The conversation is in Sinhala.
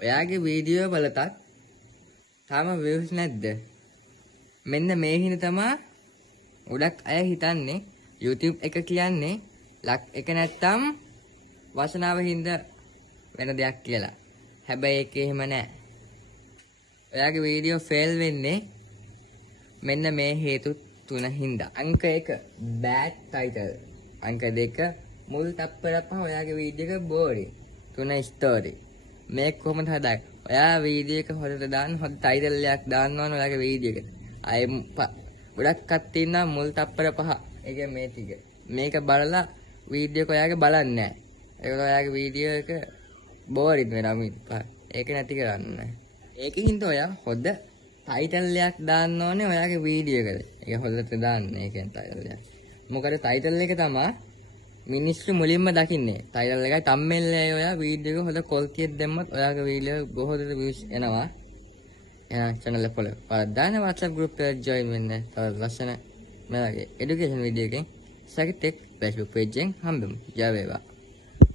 ඔයාගේ වීඩියෝ බලතත් තාම views නැද්ද? මෙන්න මේ හින තමයි ගොඩක් අය හිතන්නේ YouTube එක කියන්නේ ලක් එක නැත්තම් වසනාව හින්දා වෙන දෙයක් කියලා. හැබැයි ඒක එහෙම නෑ. ඔයාගේ වීඩියෝ ෆේල් වෙන්නේ මෙන්න මේ හේතු තුන හින්දා. අංක 1 bad title. අංක 2 මුල් තප්පර පහ ඔයාගේ වීඩියෝ එක බෝරින්. 3 story. මේක කොහොමද හදාගන්නේ? ඔයා වීඩියෝ එක හොඳට දාන්න හොඳ ටයිටල් එකක් දාන්න ඕන ඔයාගේ වීඩියෝ එකට. අය ගොඩක් කට්ටිය ඉන්නවා මුල් තප්පර පහ. ඒක මේ ටික. මේක බලලා වීඩියෝ එක ඔයාගේ බලන්නේ නැහැ. ඒක ඔයාගේ වීඩියෝ එක බෝරින් වෙනවා. ඒක නැති කරන්න. ඒකින්ද ඔයා හොඳ ටයිටල් එකක් දාන්න ඕනේ ඔයාගේ වීඩියෝ එකට. ඒක හොඳට දාන්න. ඒකෙන් ටයිටල් එක. මොකද ටයිටල් එක තමයි මිනිස්සු මුලින්ම දකින්නේ. ටයිටල් එකයි තම්බ්නෙල් එකයි ඔයා වීඩියෝ එක හොඳ ක්වොලිටියක් දැම්මත් ඔයාගේ වීඩියෝ බොහෝ දුරට views එනවා. එහෙනම් channel එක follow. ඔයාලා දාන්න WhatsApp group එකට join වෙන්න. තව ලස්සන මේ වගේ education video එකෙන් සැකටෙක් Facebook page එකෙන් හම්බෙමු. ජය වේවා.